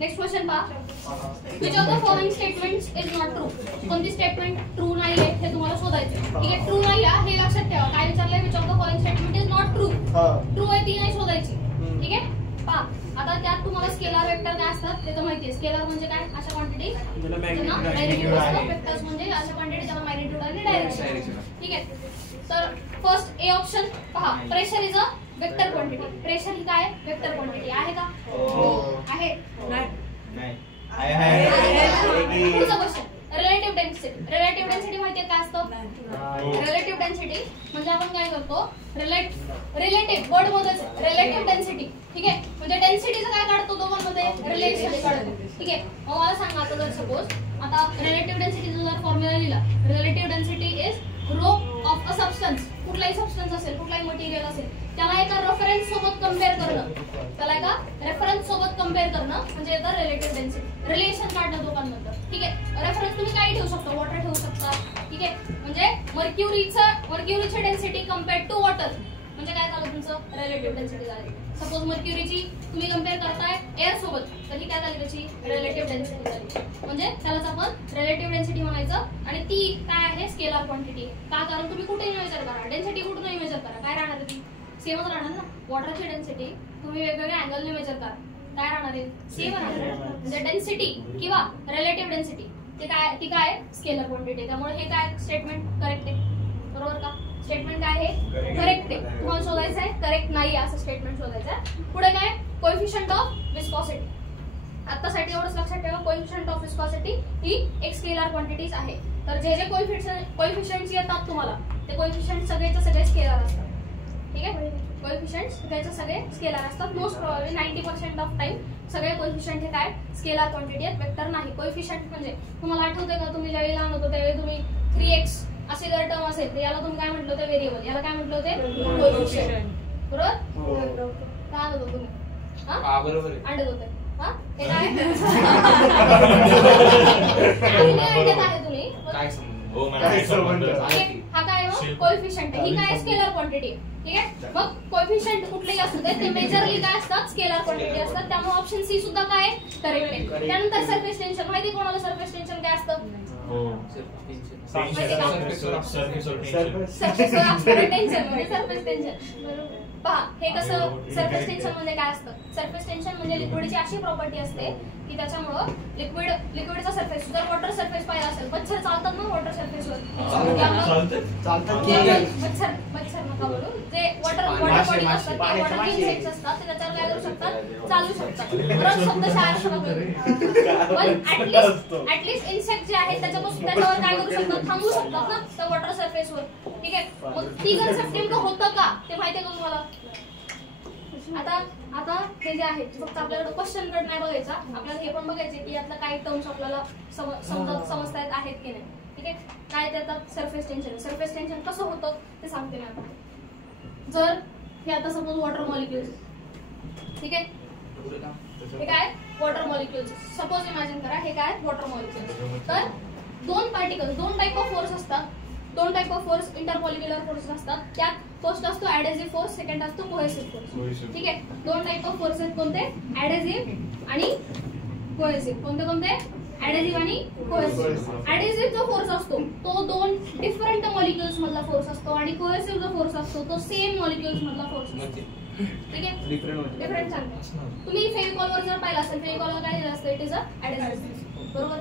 Next question पहा. Which of the following statements is not true. कोणती statement true नाहीये हे तुम्हाला शोधायचं. ठीक आहे, ट्रू नाही आहे हे लक्षात ठेवा. काय विचारलंय, which of the following statement is not true. True आहे ती नाही शोधायची. ठीक आहे, पहा आता त्यात तुम्हाला स्केलर वेक्टर काय असतात ते तर माहिती आहे. स्केलर म्हणजे काय, अशा क्वांटिटी मॅग्निट्यूड असतात. वेक्टर्स म्हणजे अशा क्वांटिटी ज्याला मॅग्निट्यूड आणि डायरेक्शन. ठीक आहे, तर फर्स्ट ए ऑप्शन पहा. Pressure is a vector quantity. Pressure ही काय वेक्टर क्वांटिटी आहे का? आहे. पुढचा question, relative density. Relative density माहिती आहे काय असतं? रिलेटिव्ह डेन्सिटी म्हणजे आपण काय करतो, रिलेटिव्ह वर्ड मध्येच रिलेटिव्ह डेन्सिटी. ठीक आहे, म्हणजे डेन्सिटीचं काय काढतो दोघांमध्ये, रिलेशन काढतो. ठीक आहे, मग मला सांगा आता जर सपोज आता रिलेटिव्ह डेन्सिटीचा जर फॉर्म्युला लिहिला, relative density is rho of a substance. कुठलाही सबस्टन्स असेल, कुठलाही मटेरियल असेल, त्याला एका रेफरन्स सोबत कंपेअर करणं, त्याला एका रेफरन्स सोबत कंपेअर करणं म्हणजे येतं रिलेटिव्ह डेन्सिटी. रिलेशन काढणं दोघांमधलं. ठीक आहे, रेफरन्स तुम्ही काही ठेवू शकता, वॉटर ठेवू शकता. ठीक आहे, म्हणजे मर्क्युरीची डेन्सिटी कंपेअर टू वॉटर म्हणजे काय झालं तुमचं, रिलेटिव्ह डेन्सिटी झाली. सपोज मर्क्युरीची तुम्ही कंपेअर करताय एअर सोबत, तर ही काय झाली त्याची रिलेटिव्ह डेन्सिटी झाली. म्हणजे त्यालाच आपण रिलेटिव्ह डेन्सिटी म्हणायचं. आणि ती काय आहे, स्केलर क्वांटिटी. का, कारण तुम्ही कुठेही मेजर करा, डेन्सिटी कुठूनही मेजर करा, काय राहणार ती सेमच राहणार ना. वॉटरची डेन्सिटी तुम्ही वेगवेगळ्या अँगलने मेजर करा, काय राहणार आहे, सेम राहणार. म्हणजे डेन्सिटी किंवा रिलेटिव्ह डेन्सिटी ती काय स्केलर क्वांटिटी. त्यामुळे हे काय स्टेटमेंट करेक्ट आहे, बरोबर का? स्टेटमेंट काय आहे, करेक्ट आहे. तुम्हाला शोधायचं आहे करेक्ट नाही असं स्टेटमेंट शोधायचं आहे. पुढे काय, कोएफिशियंट ऑफ विस्कॉसिटी. आतासाठी एवढंच लक्षात ठेवा, कोएफिशियंट ऑफ विस्कॉसिटी ही एक स्केलर क्वांटिटीज आहे. तर जे कोएफिशियंट्स येतात तुम्हाला ते कोएफिशियंट सगळेचे सगळे स्केलर असतात. ठीक आहे, कोएफिशियंट्स त्याचे सगळे स्केलर असतात. मोस्ट प्रॉब्ली 90% ऑफ टाइम सगळे कोएफिशियंट हे काय स्केलर क्वांटिटी आहेत, वेक्टर नाही. कोएफिशियंट म्हणजे तुम्हाला आठवतंय का, तुम्ही ज्यावेळी लहान होतो त्यावेळी तुम्ही 3x असे जर टर्म असेल तर याला तुम्ही काय म्हटलं होतं, व्हेरिएबल. याला काय म्हटलं होते, कोएफिशियंट. बरोबर, काय होतो तुम्ही, हा बरोबर अंडत होते. हा हे काय अंडत आहे तुम्ही काय हा काय मग कोएफिशियंट. ही काय स्केलर क्वांटिटी. ठीक आहे, मग कोएफिशियंट कुठलेही असू दे ते मेजरली काय असतात, स्केलर क्वांटिटी असतात. त्यामुळे ऑप्शन सी सुद्धा काय करेक्ट आहे. त्यानंतर सरफेस टेन्शन. माहिती कोणाला सरफेस टेन्शन काय असतं, सरफेस टेन्शन. पहा हे कसं, सरफेस टेन्शन म्हणजे काय असतं, सरफेस टेन्शन म्हणजे लिक्विडची अशी प्रॉपर्टी असते की त्याच्यामुळं लिक्विडचा सरफेस, जर वॉटर सरफेस पाहिला असेल, मच्छर चालतात ना वॉटर सरफेसवर, मच्छर नका बोलू, जे वॉटर बॉडी असतात ते वॉटर इन्सेक्ट्स असतात, ते त्याच्यावर काय करू शकतात, चालू शकतात. बरोबर, शब्द शाळा पण ऍटलीस्ट इन्सेक्ट जे आहेत त्याच्यापासून त्याच्यावर काय करू शकतात, थांबू शकतात ना त्या वॉटर सरफेसवर. ठीक आहे, मग ती कन्सेप्ट नेमकं होतं का ते माहितीये का तुम्हाला? आता हे जे आहे फक्त आपल्याला क्वेश्चन कडे नाही बघायचा, आपल्याला हे पण बघायचे की यातला काही टर्म्स आपल्याला समजता येत आहेत की नाही. ठीक आहे, काय त्यात सरफेस टेन्शन. सरफेस टेन्शन कसं होतं ते सांगते मी आता. जर हे आता सपोज वॉटर मॉलिक्युल्स, ठीक आहे, हे काय वॉटर मॉलिक्युल्स, सपोज इमॅजिन करा हे काय वॉटर मॉलिक्युल्स. तर दोन पार्टिकल्स, दोन टाइप ऑफ फोर्स असतात. दोन type of force intermolecular force असतात. त्यात फर्स्ट असतो ऍडेसिव्ह फोर्स, सेकंड असतो कोहेसिव्ह फोर्स. ठीक आहे, दोन टाइप ऑफ फोर्स आहेत कोणते, ऍडेसिव्ह आणि कोहेसिव्ह. कोणते ऍडेसिव्ह आणि कोहेसिव्ह. ऍडेसिव्ह जो फोर्स असतो तो दोन डिफरंट मॉलिक्युल्स मधला फोर्स असतो आणि कोहेसिव्ह जो फोर्स असतो तो सेम मॉलिक्युल्स मधला फोर्स असतो. ठीक आहे, डिफरंट सांगतो. तुम्ही फेविकॉलवर जर पाहिलं असेल, फेविकॉलवर काय लिहिलं असतं, इट इज अ ऍडेसिव्ह. बरोबर,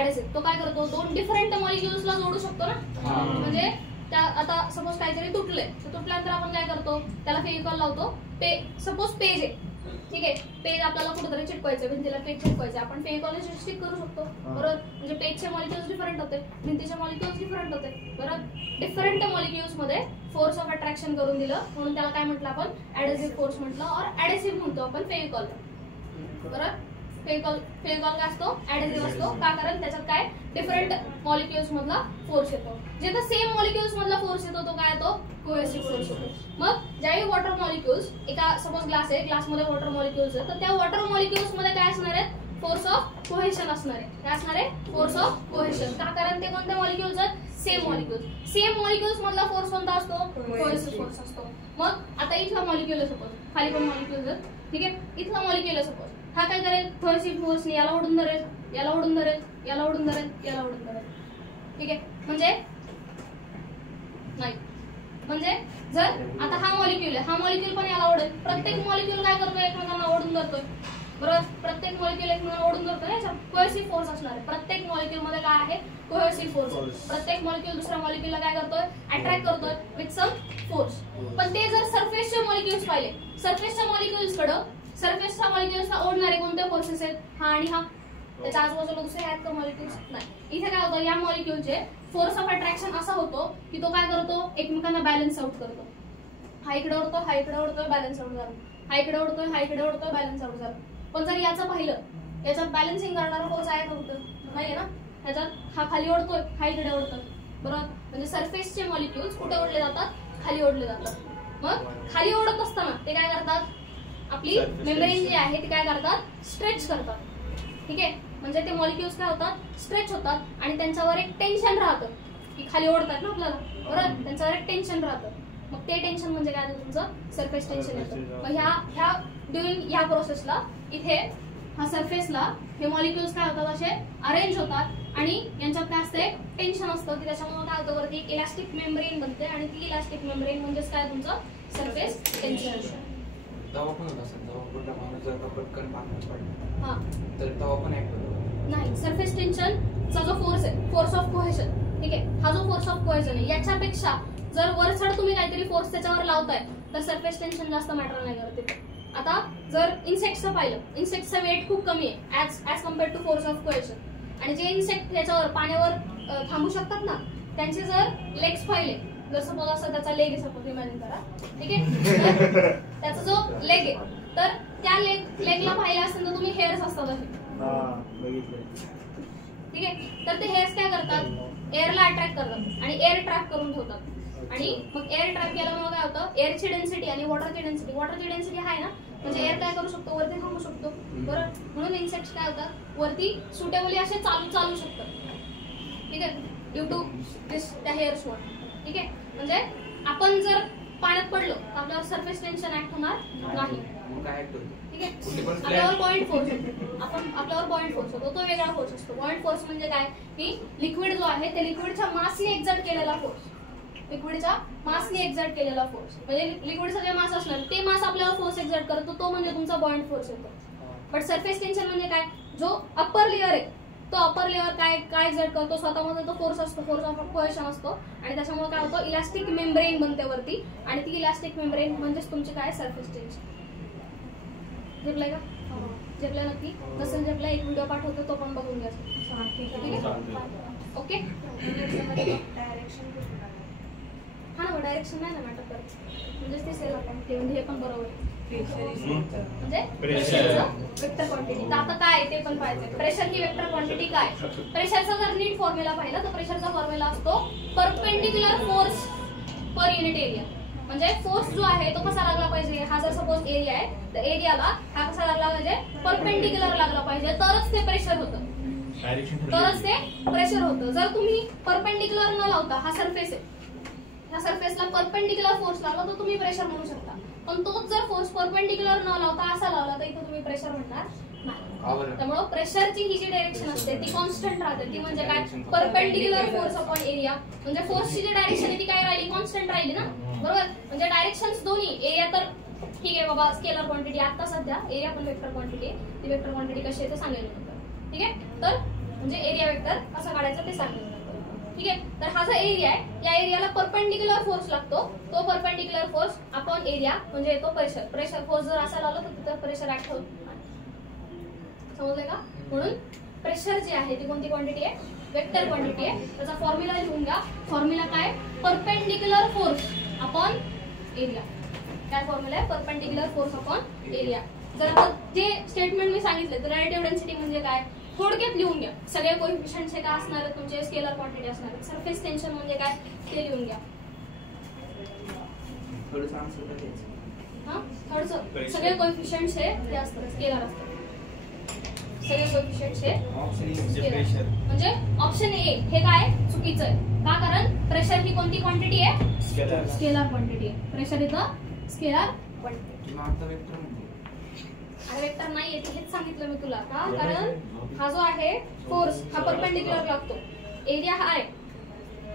ऍडेसिव्ह तो काय करतो, दोन डिफरंट मॉलिक्युल्सला जोडू शकतो ना. म्हणजे त्या आता सपोज काहीतरी तुटले, तर तुटल्यानंतर आपण काय करतो, त्याला फेविकॉल लावतो. सपोज पेज आहे, ठीक आहे, पेज आपल्याला कुठेतरी चिटकवायचं, भिंतीला पेज चिटकवायचं, आपण फेविकॉल स्टिक करू शकतो. बरोबर, म्हणजे पेजचे मॉलिक्युल्स डिफरंट होते, भिंतीचे मॉलिक्युल्स डिफरंट होते. बरोबर, डिफरंट मॉलिक्युल्स मध्ये फोर्स ऑफ अट्रॅक्शन करून दिलं म्हणून त्याला काय म्हटलं आपण, ऍडेसिव्ह फोर्स म्हटलं, और ऍडेसिव्ह म्हणतो आपण फेविकॉल. बरोबर, फेविकॉल काय असतो, ऍडेसिव्ह असतो. का, कारण त्याच्यात काय डिफरंट मॉलिक्युल्स मधला फोर्स येतो. जिथं सेम मॉलिक्युल्स मधला फोर्स येतो तो काय येतो, कोहेसिव्ह फोर्स येतो. मग ज्यावेळी वॉटर मॉलिक्युल्स, एका सपोज ग्लास आहे, ग्लासमध्ये वॉटर मॉलिक्युल्स आहेत, तर त्या वॉटर मॉलिक्युल्स मध्ये काय असणार आहे, फोर्स ऑफ कोहेशन असणार आहे. काय असणार आहे, फोर्स ऑफ कोहेशन. का, कारण ते कोणते मॉलिक्युल्स आहेत, सेम मॉलिक्युल्स. सेम मॉलिक्युल्स मधला फोर्स कोणता असतो, कोहेसिव्ह फोर्स असतो. मग आता इथला मॉलिक्युल सपोज, खाली पण मॉलिक्युल्स आहेत, ठीक आहे, इथला मॉलिक्युल सपोज हा काय करेल, कोहेसिव्ह फोर्सने याला ओढून धरेल, याला ओढून धरेल, याला ओढून धरेल, याला ओढून धरेल. ठीक आहे, म्हणजे नाही, म्हणजे जर आता हा मॉलिक्यूल आहे, हा मॉलिक्यूल पण याला ओढेल. प्रत्येक मॉलिक्यूल काय करतोय, एकमेकांना ओढून धरतोय. बरोबर, प्रत्येक मॉलिक्यूल एकमेकांना ओढून धरतोय. याच्यात कोहेसिव्ह फोर्स असणार आहे. प्रत्येक मॉलिक्यूल मध्ये काय आहे, कोहेसिव्ह फोर्स. प्रत्येक मॉलिक्यूल दुसऱ्या मॉलिक्यूलला काय करतोय, अट्रॅक्ट करतोय विथ सम फोर्स. पण ते जर सरफेसचे मॉलिक्यूल्स पाहिले, सरफेसच्या मॉलिक्यूल्सला ओढणारे कोणते फोर्सेस आहेत, हा आणि हा. त्याच्या आजूबाजूला दुसरे आहेत का मॉलिक्यूल्स, नाही. इथे काय होतं, या मॉलिक्यूलचे फोर्स ऑफ अट्रॅक्शन असा होतो की तो काय करतो, एकमेकांना बॅलन्स आउट करतो. हा इकडे ओढतो, हा इकडे ओढतोय, बॅलन्स आउट झाला. हा इकडे ओढतोय, हा इकडे ओढतोय, बॅलन्स आउट झाला. पण जर याचं पाहिलं, याच्यात बॅलन्सिंग करणारा फोर्स आहे का कुठं, नाहीये ना. ह्याच्यात हा खाली ओढतोय, हा इकडे ओढतोय. बरोबर, म्हणजे सरफेसचे मॉलिक्यूल्स कुठे ओढले जातात, खाली ओढले जातात. मग खाली ओढत असताना ते काय करतात, आपली मेम्ब्रेन जी आहे ती काय करतात, स्ट्रेच करतात. ठीक आहे, म्हणजे ते मॉलिक्यूल्स काय होतात, स्ट्रेच होतात आणि त्यांच्यावर एक टेन्शन राहतं की खाली ओढतात ना आपल्याला. बरोबर, त्यांच्यावर एक टेन्शन राहतं. मग ते टेन्शन म्हणजे काय, तुमचं सरफेस टेन्शन येतं. मग ह्या ड्युरिंग ह्या प्रोसेसला इथे हा सरफेसला हे मॉलिक्यूल्स काय होतात, असे अरेंज होतात आणि यांच्यात काय असते, टेन्शन असतं की त्याच्यामुळे काय होतं, वरती एक इलास्टिक मेम्ब्रेन बनते आणि ती इलास्टिक मेम्ब्रेन म्हणजेच काय, तुमचं सरफेस टेन्शन. दवा पण होत असेल, दवा कुठला माणूस जर पटकन पाण्यात पडला हा तर दवा पण ऍक्ट होतो. नाही, सरफेस टेन्शनचा जो फोर्स आहे, फोर्स ऑफ कोहेशन, ठीक आहे, हा जो फोर्स ऑफ कोहेशन आहे याच्यापेक्षा जर वरचढ तुम्ही काहीतरी फोर्स त्याच्यावर लावताय तर सरफेस टेन्शन जास्त मॅटर नाही करत. आता जर इन्सेक्टचं पाहिलं, इन्सेक्टचा वेट खूप कमी आहे as compared to force of cohesion. आणि जे इन्सेक्ट याच्यावर पाण्यावर थांबू शकतात ना, त्यांचे जर लेग्स पाहिले, जर सपोज असं त्याचा लेग आहे, सपोज इमॅजिन करा. ठीक आहे, त्याचा जो लेग आहे तर त्या लेगला पाहिलं असेल तर तुम्ही हेअर्स असतात असे. ठीक आहे, तर ते हेअर्स काय करतात, एअरला अट्रॅक्ट करतात आणि एअर ट्रॅप करून ठेवतात. आणि मग एअर ट्रॅप केल्यामुळे काय होतं, एअरची डेन्सिटी आणि वॉटरची डेन्सिटी आहे ना, म्हणजे एअर काय करू शकतो, वरती थांबू शकतो. बरोबर, म्हणून इन्सेक्ट्स काय होतात, वरती सुटेबली असे चालू शकतात. ठीक आहे, ड्यू टू दिस त्या हेअर्स वर. ठीक आहे, म्हणजे आपण जर पाण्यात पडलो तर आपल्यावर सरफेस टेन्शन ऍक्ट होणार नाही. ठीक आहे, आपल्यावर पॉइंट फोर्स होतो, आपल्यावर पॉइंट फोर्स होतो, तो वेगळा फोर्स असतो. पॉइंट फोर्स म्हणजे काय, की लिक्विड जो आहे ते लिक्विडच्या मासने एक्झर्ट केलेला फोर्स, लिक्विडच्या मासने एक्झर्ट केलेला फोर्स. म्हणजे लिक्विडचा जे मास असणार ते मास आपल्यावर फोर्स एक्झर्ट करतो, तो म्हणजे तुमचा पॉइंट फोर्स येतो. बट सरफेस टेन्शन म्हणजे काय, जो अप्पर लेअर आहे तो अप्पर लेअर काय एक्झर्ट करतो, स्वतःमध्ये तो फोर्स असतो, फोर्स ऑफ कोहेशन असतो. आणि त्याच्यामुळे काय होतं, इलास्टिक मेम्ब्रेन बनते वरती आणि ती इलास्टिक मेम्ब्रेन म्हणजेच तुमची काय, सरफेस टेन्शन. झेपलाय का, झेपलाय नक्की. नसेल झेपलाय एक व्हिडिओ पाठवतो, तो पण बघून घ्या. ठीक आहे, ओके. हा ना, डायरेक्शन नाही ना मॅटर करत, म्हणजे ते सेल आपण ते म्हणजे हे पण बरोबर आहे. म्हणजे प्रेशरचं वेक्टर क्वांटिटी. तर आता काय ते पण पाहिजे, प्रेशर ही वेक्टर क्वांटिटी काय. प्रेशरचा जर नीट फॉर्म्युला पाहिला तर प्रेशरचा फॉर्म्युला असतो perpendicular force per unit area. म्हणजे फोर्स जो आहे तो कसा लागला पाहिजे, हा जर सपोज एरिया आहे तर एरियाला हा कसा लागला पाहिजे, परपेंडिक्युलर लागला पाहिजे, तरच ते प्रेशर होतं, तरच ते प्रेशर होतं. जर तुम्ही परपेंडिक्युलर न लावता, हा सरफेस आहे, ह्या सरफेसला परपेंडिक्युलर फोर्स लावला तर तुम्ही प्रेशर म्हणू शकता. पण तोच जर फोर्स परपेंडिक्युलर न लावता असा लावला तर इथे तुम्ही प्रेशर म्हणणार नाही. त्यामुळे प्रेशरची ही जी डायरेक्शन असते ती कॉन्स्टंट राहते. ती म्हणजे काय, परपेंडिक्युलर फोर्स अपॉन एरिया. म्हणजे फोर्सची जी डायरेक्शन आहे ती काय राहिली, कॉन्स्टंट राहिली ना. बरोबर, म्हणजे डायरेक्शन्स दोन्ही. एरिया तर ठीक आहे बाबा, स्केलर क्वांटिटी आता सध्या, एरिया पण वेक्टर क्वांटिटी आहे. ती वेक्टर क्वांटिटी कशी आहे ते सांगेल नंतर. ठीक आहे, तर म्हणजे एरिया वेक्टर कसं काढायचं ते सांगेल नंतर. ठीक आहे, तर हा जो एरिया आहे या एरियाला परपेंडिक्युलर फोर्स लागतो. तो परपेंडिक्युलर फोर्स अपॉन एरिया म्हणजे येतो प्रेशर. प्रेशर फोर्स जर असा लावला तर तिथं प्रेशर ऍक्ट होत नाही. समजलं का. म्हणून प्रेशर जी आहे ती कोणती क्वांटिटी आहे, वेक्टर क्वांटिटी आहे. त्याचा फॉर्म्युला लिहून घ्या. फॉर्म्युला काय, परपेंडिक्युलर फोर्स अपॉन एरिया. काय फॉर्म्युला आहे, परपेंडिक्युलर फोर्स अपॉन एरिया. जर आता जे स्टेटमेंट मी सांगितले तर रिलेटिव्ह डेन्सिटी म्हणजे काय थोडक्यात लिहून घ्या. सगळे कोएफिशियंट्स हे काय असणार आहेत तुमचे, स्केलर क्वांटिटी असणार आहेत. सरफेस टेन्शन म्हणजे काय ते लिहून घ्या. थोडंसं सगळे कोएफिशियंट्स हे असतात, स्केलर असतात. सगळे कोएफिशियंट्स हे स्केलर. म्हणजे ऑप्शन ए हे काय चुकीचं आहे. का, कारण प्रेशर ही कोणती क्वांटिटी आहे, स्केलर क्वांटिटी आहे. Pressure is the scalar quantity. अरे वेक्टर नाही येते हेच सांगितलं मी तुला का, कारण हा जो आहे फोर्स हा परपेंडिक्युलर लागतो, एरिया हा आहे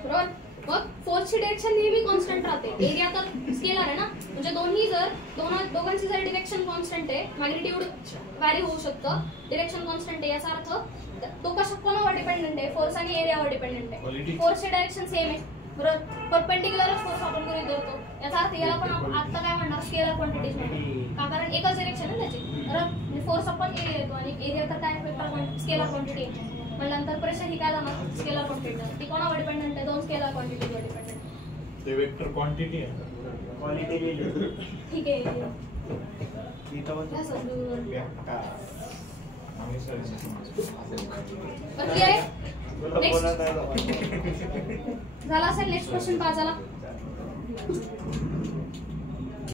बरोबर. मग फोर्सची डायरेक्शन नेहमी कॉन्स्टंट राहते, एरिया तर स्केलर आहे ना, म्हणजे दोन्ही जर दोघांची जर डायरेक्शन कॉन्स्टंट आहे, मॅग्निट्यूड व्हॅरी होऊ शकतं, डायरेक्शन कॉन्स्टंट आहे, याचा अर्थ तो कशा कोणावर डिपेंडेंट आहे, फोर्स आणि एरियावर डिपेंडेंट आहे. फोर्सची डायरेक्शन सेम आहे बरोबर, परपेंडिक्युलरच फोर्स आपण गृहीत धरतो, याचा अर्थ याला पण आता काय म्हणणार स्केलर क्वांटिटीज म्हणणार का, कारण एकच डायरेक्शन आहे त्याची बरोबर. म्हणजे फोर्स आपण एरिया येतो आणि एरिया तर काय वेक्टर स्केलर क्वांटिटी आहे, नंतर प्रेशर ही काय जाणार स्केलर क्वांटिटी, ती कोणावर डिपेंडेंट आहे, दोन स्केलर क्वांटिटीवर डिपेंडेंट. ते वेक्टर क्वांटिटी आहे, क्वालिटी ठीक आहे. काय समजू बाकी आहे नेक्स्ट झाला असेल. नेक्स्ट क्वेश्चन 5 झाला.